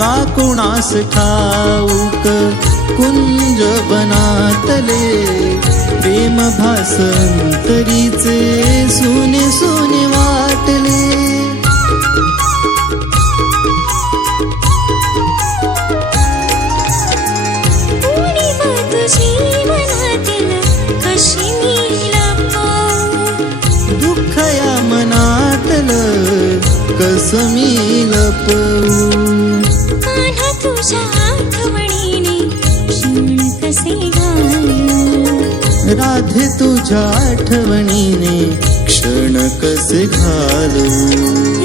का कुणास ठाऊक कुंज वनातले प्रेम भासंतरीचे सुने सुने वाटले दुःख या मनातलं कसं मी लपवू कान्हा तुझ्या आठवणीने क्षण कसे घालू राधे तुझ्या आठवणीने क्षण कसे घालवू